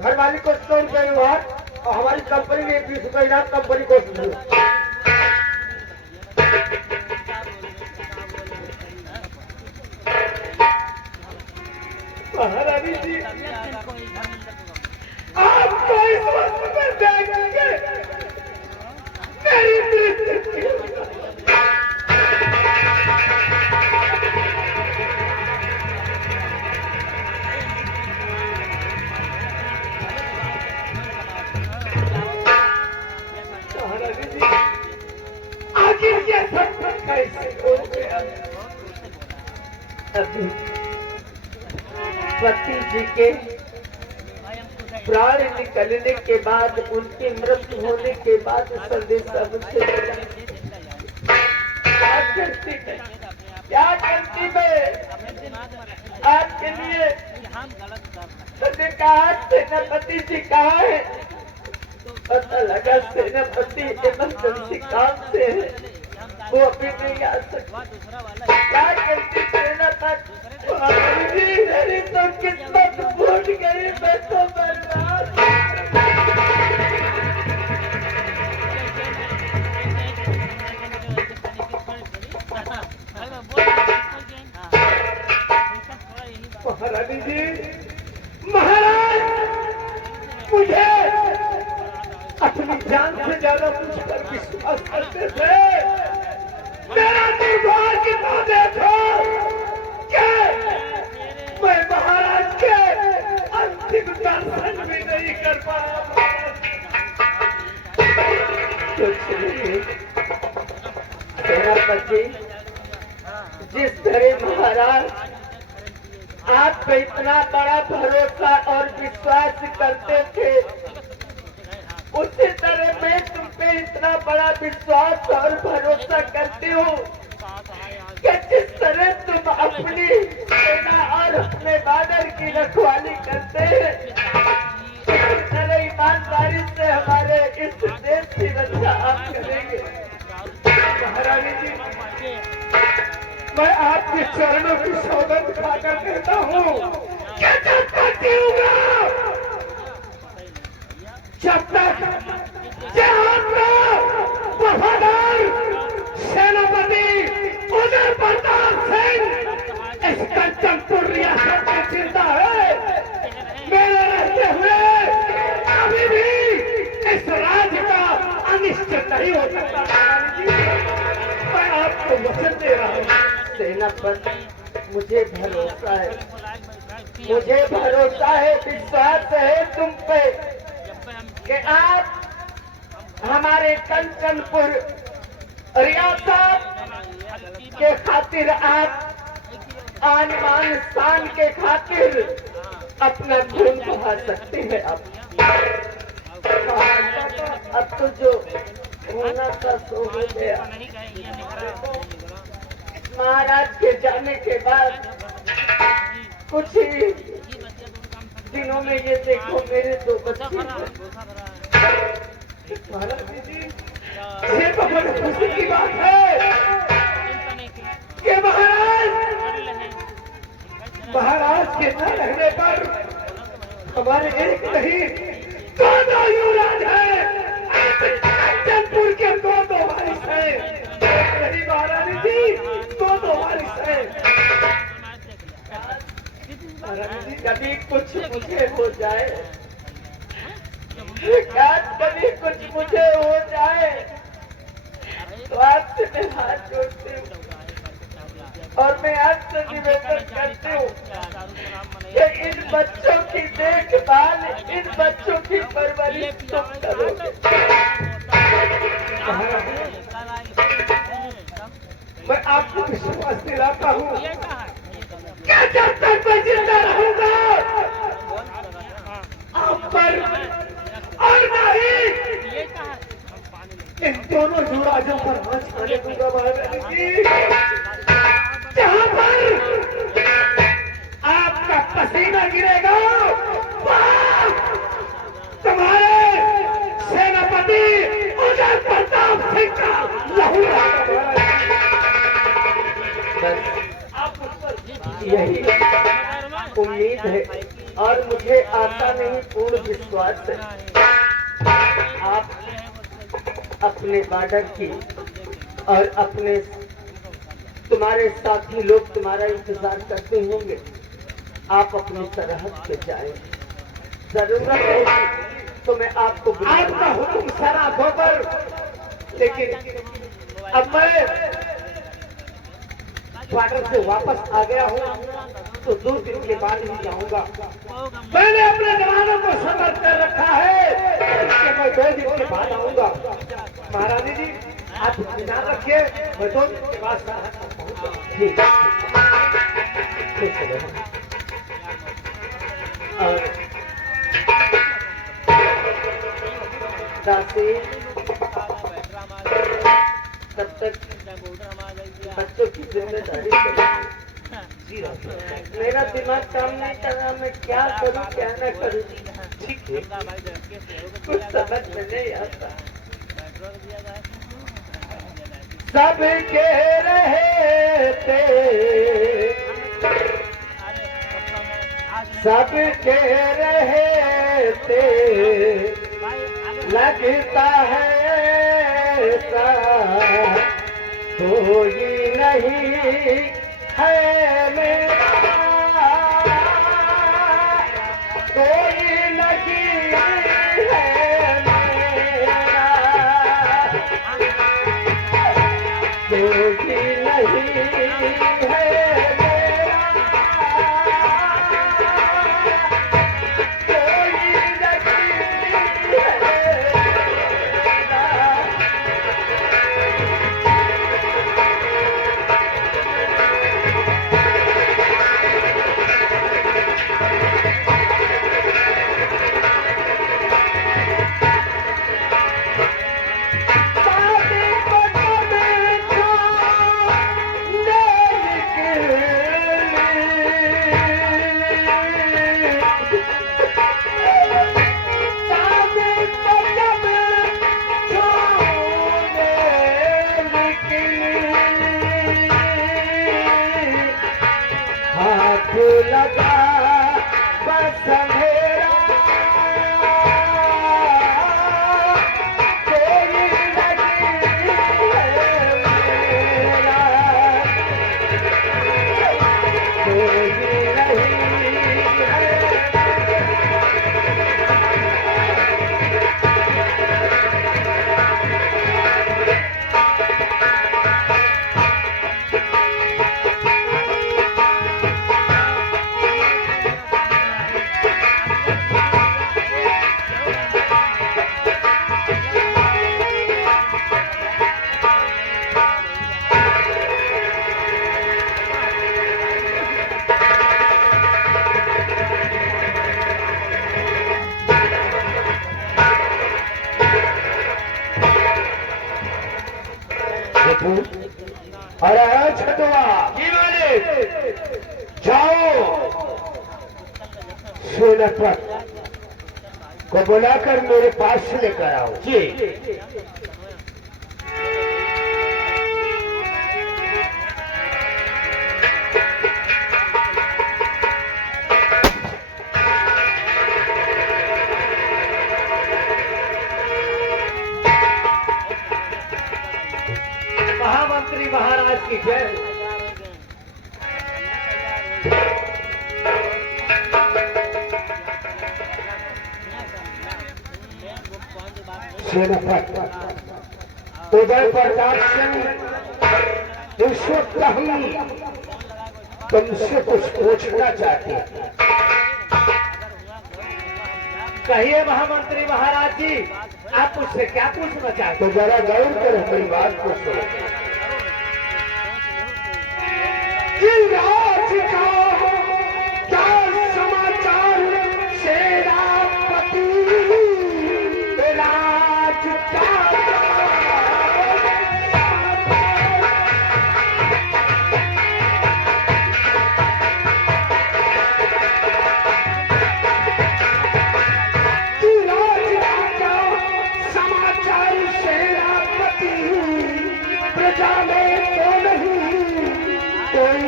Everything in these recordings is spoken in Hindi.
घर मालिक को 100 रुपये व्यवहार और हमारी कंपनी में 20 रुपये इनाम कंपनी को महारानी जी आपको इस वक्त में देखेंगे मेरी दृष्टि आखिर ये सब कैसे हो गया? पति जी के प्राण निकलने के बाद, उनकी मृत्यु होने के बाद संदेश मुझसे क्या करती मैं आपके लिए? सेनापति जी कहाँ है? पता लगा सेनापति इमरजेंसी काम से है, वो अभी नहीं आ सकता। क्या करती सेनापति? मेरी तो किस्मत फूट गई, मैं तो बर्बाद। महारानी जी, महाराज मुझे अपनी जान से ज्यादा मुझ पर विश्वास करते थे। मेरा दुर्भाग्य तो देखो कि मैं महाराज के अंतिम दर्शन भी नहीं कर पाया। सेनापति, जिस तरह महाराज आप पे इतना बड़ा भरोसा और विश्वास करते थे, उसी तरह मैं तुम पे इतना बड़ा विश्वास और भरोसा करती हूँ कि जिस तरह तुम अपनी सेना और अपने बादर की रखवाली करते हैं, उसी तरह ईमानदारी से हमारे इस देश की रक्षा आप करेंगे। महारानी जी, मैं आपके चरणों की सौगंध खाकर कहता हूँ कि जब तक वफादार सेनापति उदय प्रताप सिंह इस कंचनपुर रियासत में जिंदा है, मेरे रहते हुए कभी भी इस राज्य का अनिष्ट नहीं हो सकता। मैं आपको वचन दे रहा हूँ सेनापति, मुझे भरोसा है, विश्वास है तुम पे कि आप हमारे कंचनपुर रियासत के खातिर, आप आन बान शान के खातिर अपना खून बहा सकते हैं। अब तो जो होना था सो हो गया। महाराज के जाने के बाद कुछ ही दिनों में ये देखो मेरे 2 बच्चे। महाराज जी, ये तो बड़ी खुशी की बात है कि महाराज के न रहने पर हमारे एक नहीं 2 युवराज हैं। कंचनपुर के 2 वारिस हैं। नहीं महारानी जी, 2 वारिस हैं। महारानी जी, कभी कुछ मुझे हो जाए, कभी कुछ मुझे हो जाए तो आपसे मैं हाथ जोड़ती हूँ और मैं आपसे निवेदन करती हूँ कि इन बच्चों की देखभाल, इन बच्चों की परवरिश तुम करोगे। मैं आपको विश्वास दिलाता हूँ कि जब तक मैं जिंदा रहूंगा आप पर और नहीं इन दोनों युवराजों पर हाथ आने दूंगा। महारानी जी, जहाँ पर आपका पसीना गिरेगा तुम्हारे सेनापति उदय प्रताप सिंह का लहू यही उम्मीद है और मुझे आशा नहीं पूर्ण विश्वास है आप अपने बॉर्डर की और अपने तुम्हारे साथी लोग तुम्हारा इंतजार करते होंगे। आप अपनी सरहद पे जाए, जरूरत होगी तो मैं आपको आपका हुक्म सारा होकर, लेकिन अब मैं क्वार्टर से वापस आ गया हूँ तो 2 दिन के बाद ही जाऊंगा। मैंने अपने जवानों को समझ कर रखा है कि मैं 2 दिन के बाद आऊंगा। महारानी जी आप ध्यान रखिए, मैं 2 दिन के बाद पहुंचूंगा। ठीक और दासी तब तक बच्चों की जिम्मेदारी मेरा दिमाग काम नहीं कर रहा, मैं क्या करूं क्या न करूं। ठीक है कुछ समझ में नहीं आता। सब कह रहे थे, सब कह रहे थे लगता है ऐसा कोई नहीं है मेरा, कोई नहीं है मेरा, कोई नहीं है मेरा। लगा बस मेरा कोई नहीं है मेरा, कोई नहीं है। अरे छतुआ जाओ सेनापति को बुलाकर मेरे पास से लेकर आओ। जी महामंत्री महाराज की जय। सेनापति उदय प्रताप सिंह, इस वक्त हम तुमसे कुछ पूछना चाहते हैं। कहिए महामंत्री महाराज जी, आप मुझसे क्या पूछना चाहते? तो जरा गौर कर हमारी बात को सुनो। राज का क्या समाचार सेनापति, राज का प्रजा में तो नहीं कोई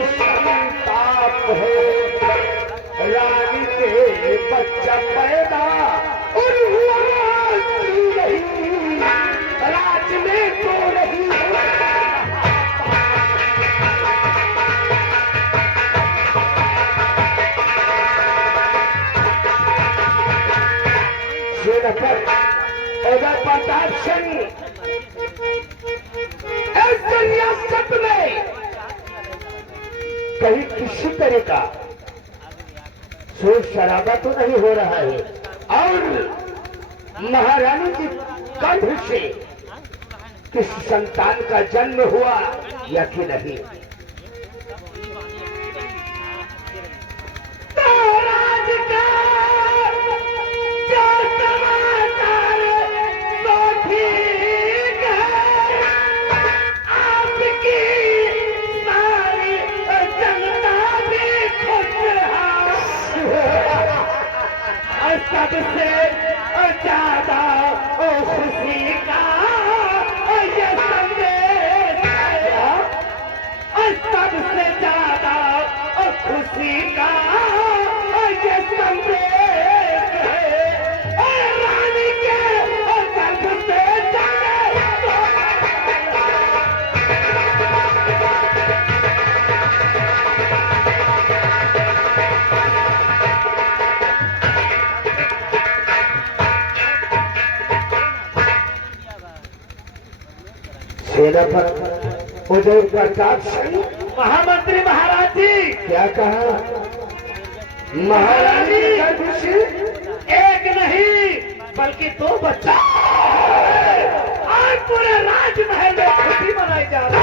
राज में तो रही उदय प्रताप सिंह इस रियासत में कहीं किसी तरह का शोर शराबा तो नहीं हो रहा है और महारानी की गर्भ से किस संतान का जन्म हुआ या कि नहीं। सबसे ज्यादा खुशी का ये संदेश है, सबसे ज्यादा खुशी का ये संदेश है, रानी के गर्भ से सेनापति उदय प्रताप सिंह महामंत्री महाराज जी क्या कहा। महारानी एक नहीं बल्कि 2 बच्चा आज पूरे राजमहल में खुशी मनाई जा रही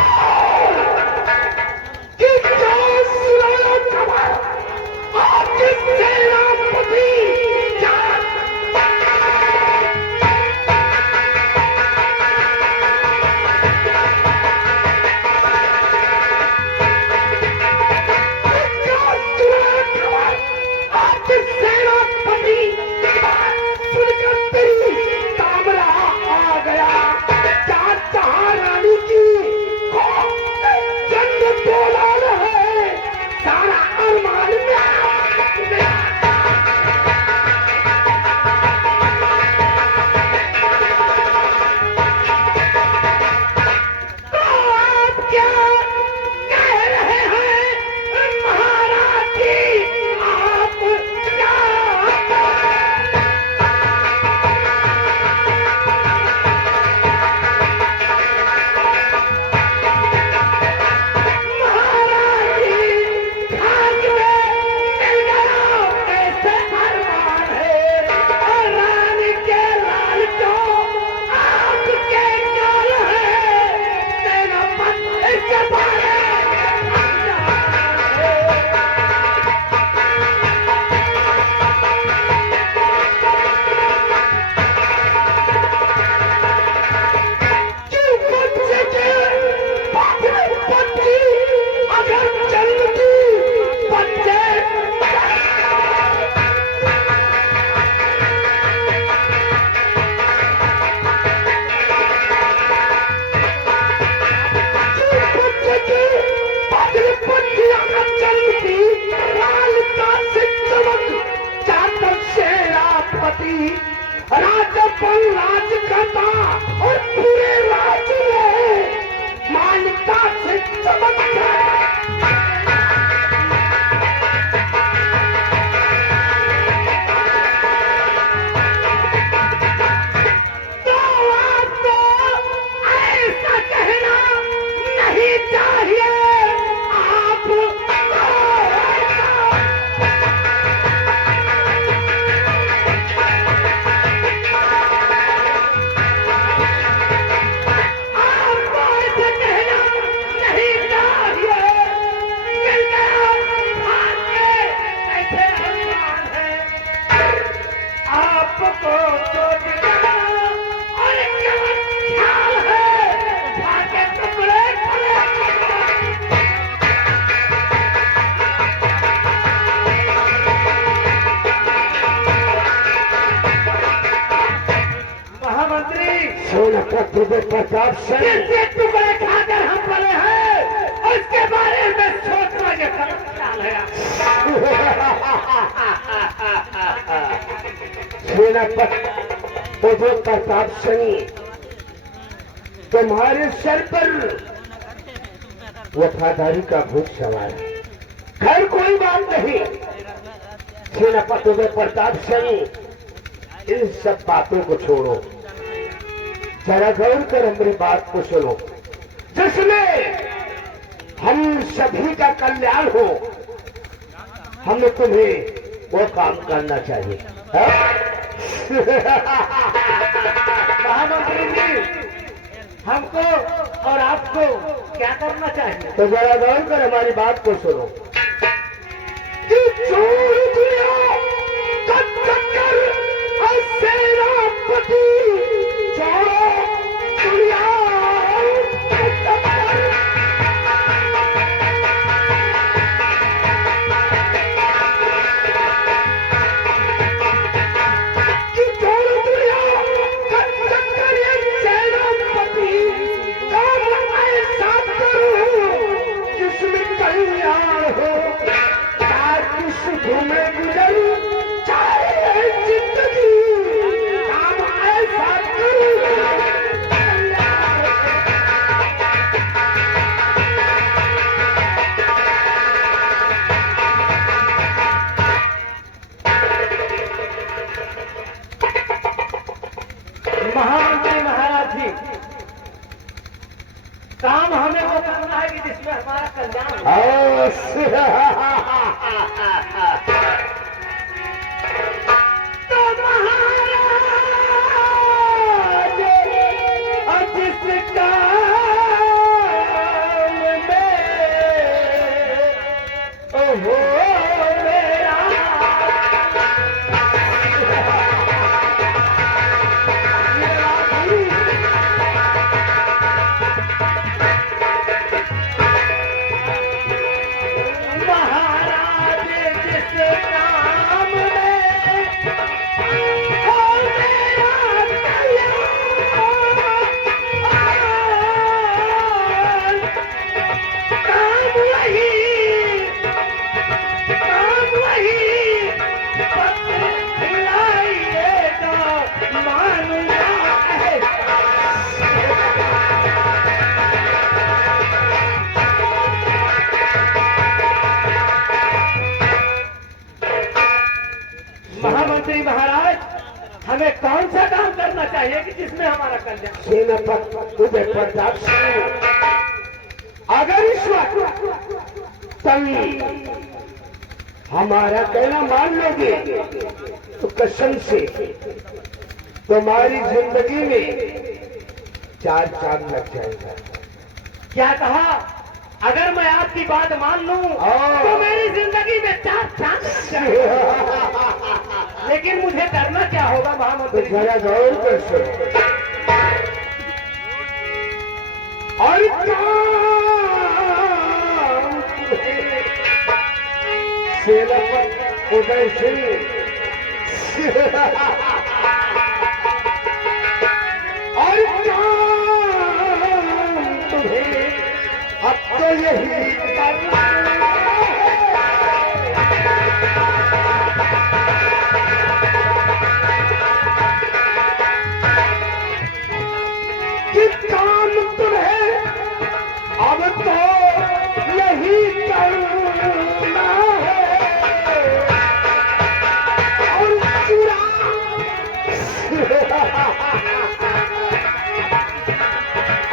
राज्यपाल राज करता और पूरे राज्य में मान्यता से चमकता तो आपको ऐसा कहना नहीं चाहिए। आप प्रताप सिंह टुकड़े खाकर हम पड़े हैं उसके बारे में सोचना ये ख्याल है। सेनापति उदय प्रताप सिंह, तुम्हारे सर पर वफादारी का भूत सवार है। खैर कोई बात नहीं, सेनापति उदय प्रताप सिंह, इन सब बातों को छोड़ो, जरा गौर कर हमारी बात को सुनो। जिसमें हम सभी का कल्याण हो, हमें तुम्हें वो काम करना चाहिए। महामंत्री जी, हमको और आपको क्या करना चाहिए? तो जरा गौर कर हमारी बात को सुनो। कि चोर दिया कच्चर सेनापति, चोर दुनिया महामंत्री महाराज जी, काम हमें वो करना है कि जिसमें हमारा कल्याण तो महाराज जिस काम में ओहो मेरा महामंत्री महाराज, हमें कौन सा काम करना चाहिए कि जिसमें हमारा कल्याण? सेनापति उदय प्रताप सिंह, अगर इस वक्त तुम हमारा कहना मान लोगे तो कसम से तुम्हारी जिंदगी में 4 चांद लग जाएगा। क्या कहा? अगर मैं आपकी बात मान लूं तो मेरी जिंदगी में 4 चांद लग जाएंगे। लेकिन मुझे करना क्या होगा तो महामंत्री? जरा गौर कर सुनो। और सेनापति उदय सिंह और तुम्हें अब तो यही करना कि काम तुम्हें अब तो यही करना है। और चुरा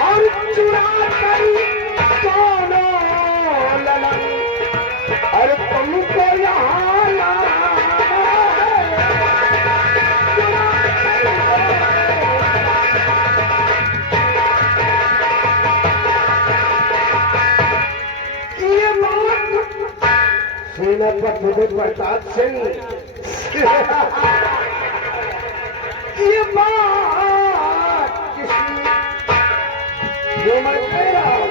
और चुरा कर दोनों ललन, और तुमको यहाँ लाना सेनापति उदय प्रताप सिंह, ये बात किसी जो मैं कह रहा हूं,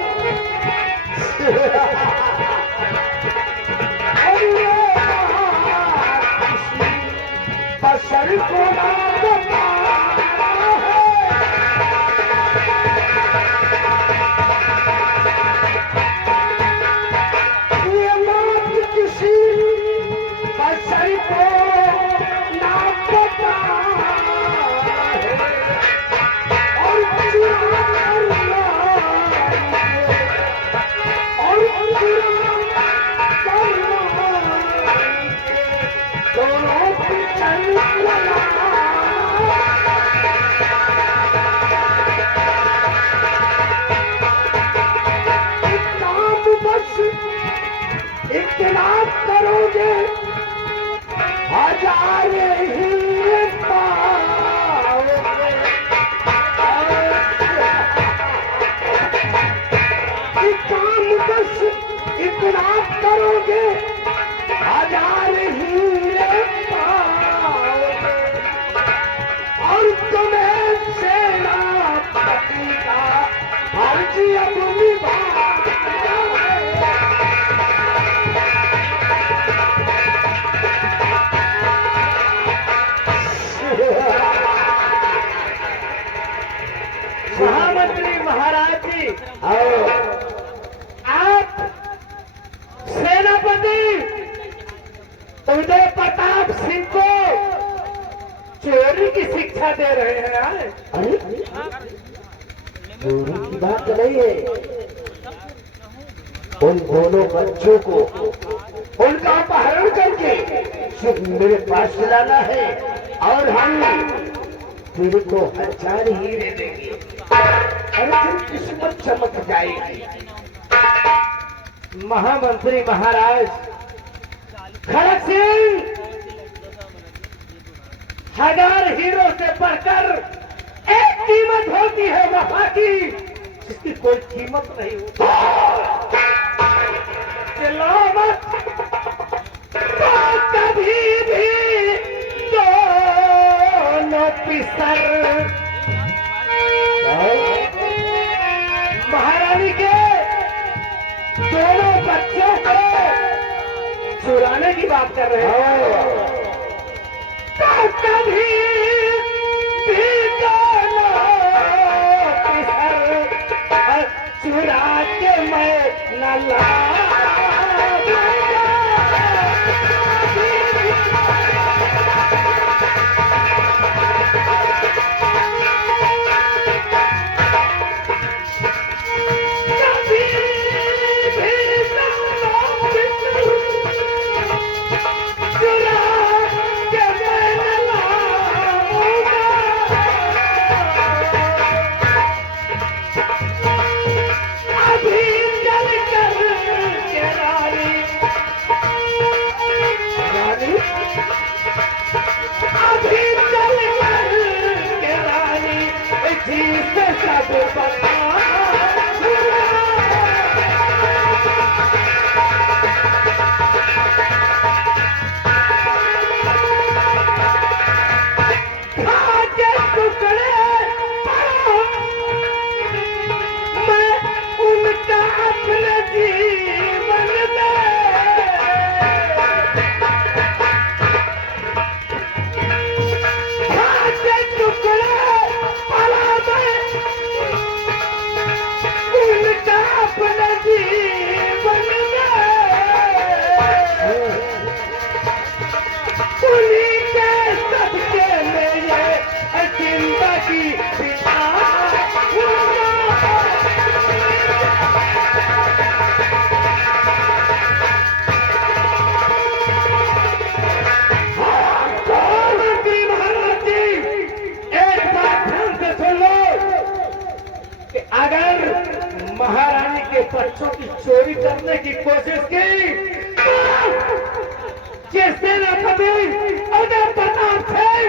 और ये बात किसी बशर को ना बताना है। ये बात किसी बशर को ना बताना काम बस इतना करोगे, हजार ही पाओगे। काम बस इतना करोगे, हजार हीरे पाओगे। और तुम्हें सेनापति का फर्ज अब निभाना है। महामंत्री महाराज जी, आप सेनापति उदय प्रताप सिंह को चोरी की शिक्षा दे रहे हैं। अरे चोरी की बात नहीं है, उन दोनों बच्चों को उनका अपहरण करके सिर्फ मेरे पास लाना है और हम तेरे को 1000 हीरे देंगे। अरे तेरी किस्मत चमक जाएगी। महामंत्री महाराज, खड़क सिंह 1000 हीरो से बढ़कर एक कीमत होती है वफा की, जिसकी कोई कीमत नहीं होती। चिल्लाओ मत, तो कभी भी दोनों पिसर महारानी के दोनों बच्चों को चुराने की बात कर रहे हैं। तो कभी भी दोनों पिसर चुरा के मैं न लाऊंगा। महारानी के बच्चों की चोरी करने की कोशिश की, जिस सेनापति उदय प्रताप सिंह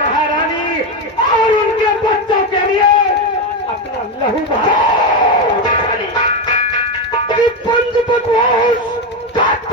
महारानी और उनके बच्चों के लिए अपना लहू